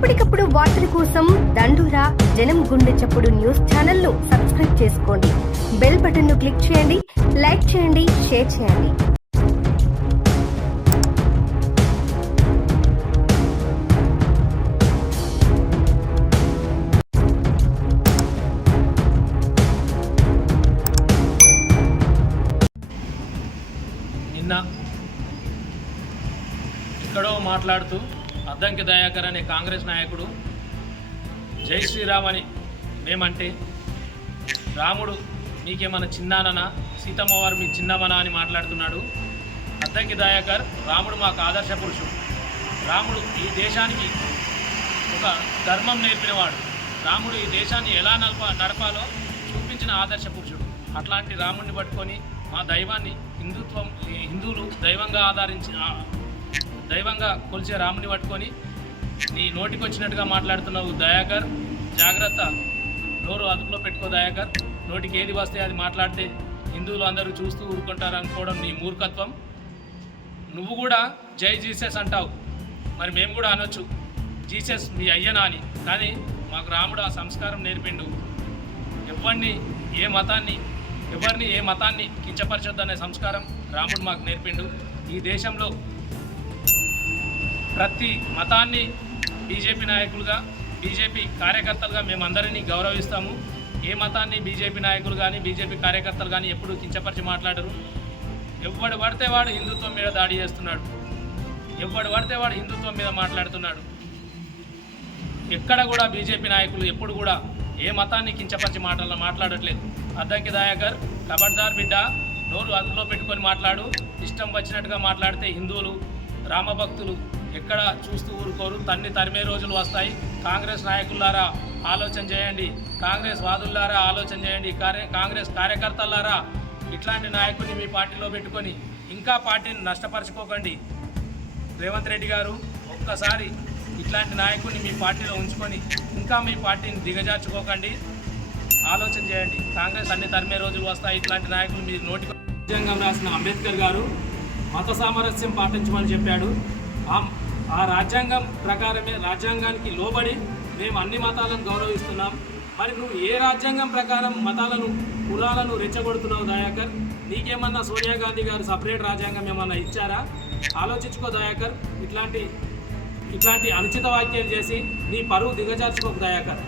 ఎప్పటికప్పుడు వార్తల కోసం దండూరా జనం గుండె చప్పుడు న్యూస్ ఛానల్ను సబ్స్క్రైబ్ చేసుకోండి. బెల్ బటన్ను క్లిక్ చేయండి లైక్ చేయండి షేర్ చేయండి. నిన్న ఎక్కడో మాట్లాడుతూ అద్దంకి దయాకర్ అనే కాంగ్రెస్ నాయకుడు జై శ్రీరామ్ అని మేమంటే రాముడు మీకేమన్నా చిన్నాననా? సీతమ్మ వారు మీ చిన్నమనా? అని మాట్లాడుతున్నాడు అద్దంకి దయాకర్ రాముడు మాకు ఆదర్శ పురుషుడు. రాముడు ఈ దేశానికి ఒక ధర్మం నేర్పినవాడు. రాముడు ఈ దేశాన్ని ఎలా నడప నడపాలో చూపించిన ఆదర్శ పురుషుడు. అట్లాంటి రాముడిని పట్టుకొని మా దైవాన్ని హిందుత్వం హిందువులు దైవంగా ఆధారించి దైవంగా కొలిచే రాముని పట్టుకొని నీ నోటికి వచ్చినట్టుగా మాట్లాడుతున్నావు దయాకర్. జాగ్రత్త. నోరు అదుపులో పెట్టుకో దయాకర్. నోటికి ఏది వస్తే అది మాట్లాడితే హిందువులు అందరూ చూస్తూ ఊరుకుంటారు అనుకోవడం నీ మూర్ఖత్వం. నువ్వు కూడా జై జీసస్ అంటావు. మరి మేము కూడా అనొచ్చు. జీసస్ మీ అయ్యనా అని కానీ మాకు రాముడు ఆ సంస్కారం నేర్పిండు. ఎవరిని ఏ మతాన్ని ఎవరిని ఏ మతాన్ని కించపరచొద్దనే సంస్కారం రాముడు మాకు నేర్పిండు. ఈ దేశంలో ప్రతి మతాన్ని బీజేపీ నాయకులుగా బీజేపీ కార్యకర్తలుగా మేమందరినీ గౌరవిస్తాము. ఏ మతాన్ని బీజేపీ నాయకులు కానీ బీజేపీ కార్యకర్తలు కానీ ఎప్పుడు కించపరిచి మాట్లాడరు. ఎవడు పడితే వాడు హిందుత్వం మీద దాడి చేస్తున్నాడు. ఎవడు పడితే వాడు హిందుత్వం మీద మాట్లాడుతున్నాడు. ఎక్కడ కూడా బీజేపీ నాయకులు ఎప్పుడు కూడా ఏ మతాన్ని కించపరిచి మాట్లా మాట్లాడట్లేదు. అద్దంకి దాయాకర్ కబడ్దార్ బిడ్డ నోరు అదుపులో పెట్టుకొని మాట్లాడు. ఇష్టం వచ్చినట్టుగా మాట్లాడితే హిందువులు రామభక్తులు ఎక్కడ చూస్తూ ఊరుకోరు. తన్ని తరిమే రోజులు వస్తాయి. కాంగ్రెస్ నాయకులారా ఆలోచన చేయండి. కాంగ్రెస్ వాదులారా ఆలోచన చేయండి. కార్య కాంగ్రెస్ కార్యకర్తలారా ఇట్లాంటి నాయకుడిని మీ పార్టీలో పెట్టుకొని ఇంకా పార్టీని నష్టపరచుకోకండి రేవంత్ రెడ్డి గారు ఒక్కసారి ఇట్లాంటి నాయకుడిని మీ పార్టీలో ఉంచుకొని ఇంకా మీ పార్టీని దిగజార్చుకోకండి. ఆలోచన చేయండి. కాంగ్రెస్ అన్ని తరిమే రోజులు వస్తాయి. ఇట్లాంటి నాయకులు మీ నోటి రాసిన అంబేద్కర్ గారు మత సామరస్యం పాటించమని చెప్పాడు. ఆ రాజ్యాంగం ప్రకారమే రాజ్యాంగానికి లోబడి మేము అన్ని మతాలను గౌరవిస్తున్నాం. మరి నువ్వు ఏ రాజ్యాంగం ప్రకారం మతాలను కులాలను రెచ్చగొడుతున్నావు దయాకర్? నీకేమన్నా సోనియా గాంధీ గారు సపరేట్ రాజ్యాంగం ఏమన్నా ఇచ్చారా? ఆలోచించుకో దయాకర్ ఇట్లాంటి ఇట్లాంటి అనుచిత వ్యాఖ్యలు చేసి నీ పరువు దిగజార్చుకోకు దయాకర్.